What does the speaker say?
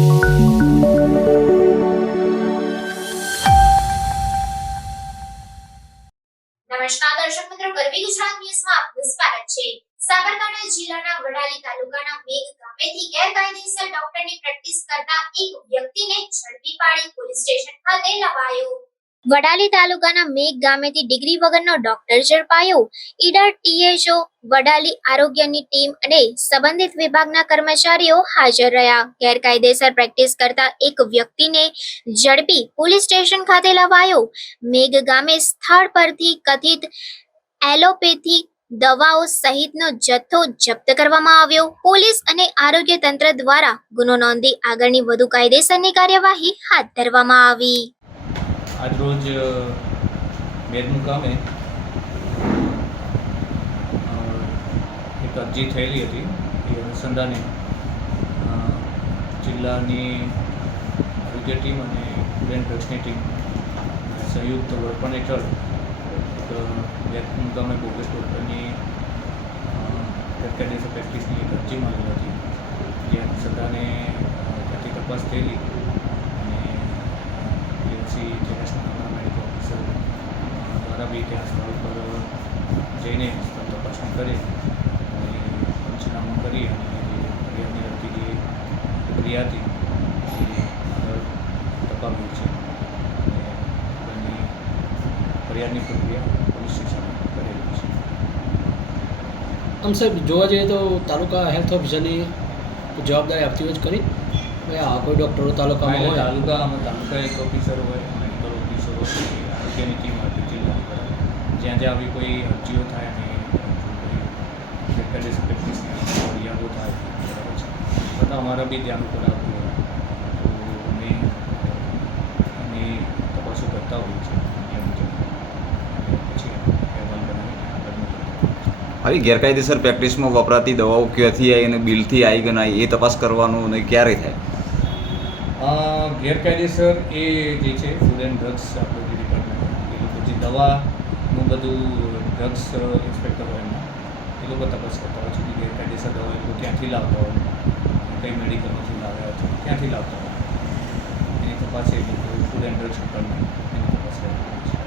નમસ્કાર દર્શક મિત્રો, ગરવી ગુજરાત ન્યૂઝમાં આપનું સ્વાગત છે। સાબરકાંઠા જિલ્લાના વડાલી તાલુકાના મેઘ ગામેથી ગેરકાયદેસર ડોક્ટરની પ્રેક્ટિસ કરતા એક વ્યક્તિને ઝડપી પાડી પોલીસ સ્ટેશન ખાતે લવાયો। વડાલી તાલુકાના મેઘ ગામેથી ડિગ્રી વગરનો ડોક્ટર ઝડપાયો। ઈડર ટીએચઓ, વડાલી આરોગ્યની ટીમ અને સંબંધિત વિભાગના કર્મચારીઓ હાજર રહ્યા। ગેરકાયદેસર પ્રેક્ટિસ કરતા એક વ્યક્તિને ઝડપી પોલીસ સ્ટેશન ખાતે લવાયો। મેઘ ગામે સ્થળ પરથી કથિત એલોપેથી દવાઓ સહિતનો જથ્થો જપ્ત કરવામાં આવ્યો। પોલીસ અને આરોગ્ય તંત્ર દ્વારા ગુનો નોંધી આગળની વધુ કાયદેસરની કાર્યવાહી હાથ ધરવામાં આવી। આજરોજ મેઘનું ગામે એક અરજી થયેલી હતી એ અનુસંધાને જિલ્લાની આરોગ્ય ટીમ અને ફૂડ એન્ડ ડ્રગ્સની ટીમ સંયુક્ત વડપણ હેઠળ મેઘનું ગામે બોગસ ડૉક્ટરની ગેરકાયદેસર પ્રેક્ટિસની એક અરજી મળેલી હતી। જે અનુસંધાને ત્યાંથી તપાસ થયેલી અને પીએમસી જેનેશનલ મેડિકલ ઓફિસર દ્વારા બી ત્યાં સ્થળ પર જઈને સ્થળ તપાસણી કરી અને પંચનામું કરી અને જે ફરિયાદની લગતી જે પ્રક્રિયા હતી એ આગળ તપાવી છે અને ફરિયાદની પ્રક્રિયા પોલીસ સ્ટેશનમાં કરેલી છે। આમ સાહેબ જોવા જઈએ તો તાલુકા હેલ્થ ઓફિસરની જવાબદારી આપતી હોય કરી કોઈ ડૉક્ટરો તાલુકામાં હોય તાલુકા એક ઓફિસર હોય, મેડિકલ ઓફિસર હોય, આરોગ્યની ટીમ હોય જિલ્લાની, જ્યાં જ્યાં આવી કોઈ અરજીઓ થાય અને કોઈ ગેરકાયદેસર પ્રેક્ટિસની ફરિયાદો થાય બરાબર છે બધા અમારા બી ધ્યાન ઉપર આવતું હોય તો અમે એની તપાસો કરતા હોઈએ છીએ એ મુજબ પછી અહેવાલ બનાવીને આગળનું આવી ગેરકાયદેસર પ્રેક્ટિસમાં વપરાતી દવાઓ ક્યાંથી આવી અને બિલથી આવી કે ના એ તપાસ કરવાનું અને ક્યારે થાય? ગેરકાયદેસર એ જે છે ફૂડ એન્ડ ડ્રગ્સ આપણું જે ડિપાર્ટમેન્ટ એ લોકો જે દવાનું બધું ડ્રગ્સ ઇન્સ્પેક્ટર હોય એમના એ લોકો તપાસ કરતા હોય છે કે ગેરકાયદેસર દવા એ લોકો ક્યાંથી લાવતા હોય, કઈ મેડિકલમાંથી લાવ્યા છે, ક્યાંથી લાવતા હોય એની તપાસ એ લોકો ફૂડ એન્ડ ડ્રગ્સ ડિપાર્ટમેન્ટ એની તપાસ કરતા હોય છે।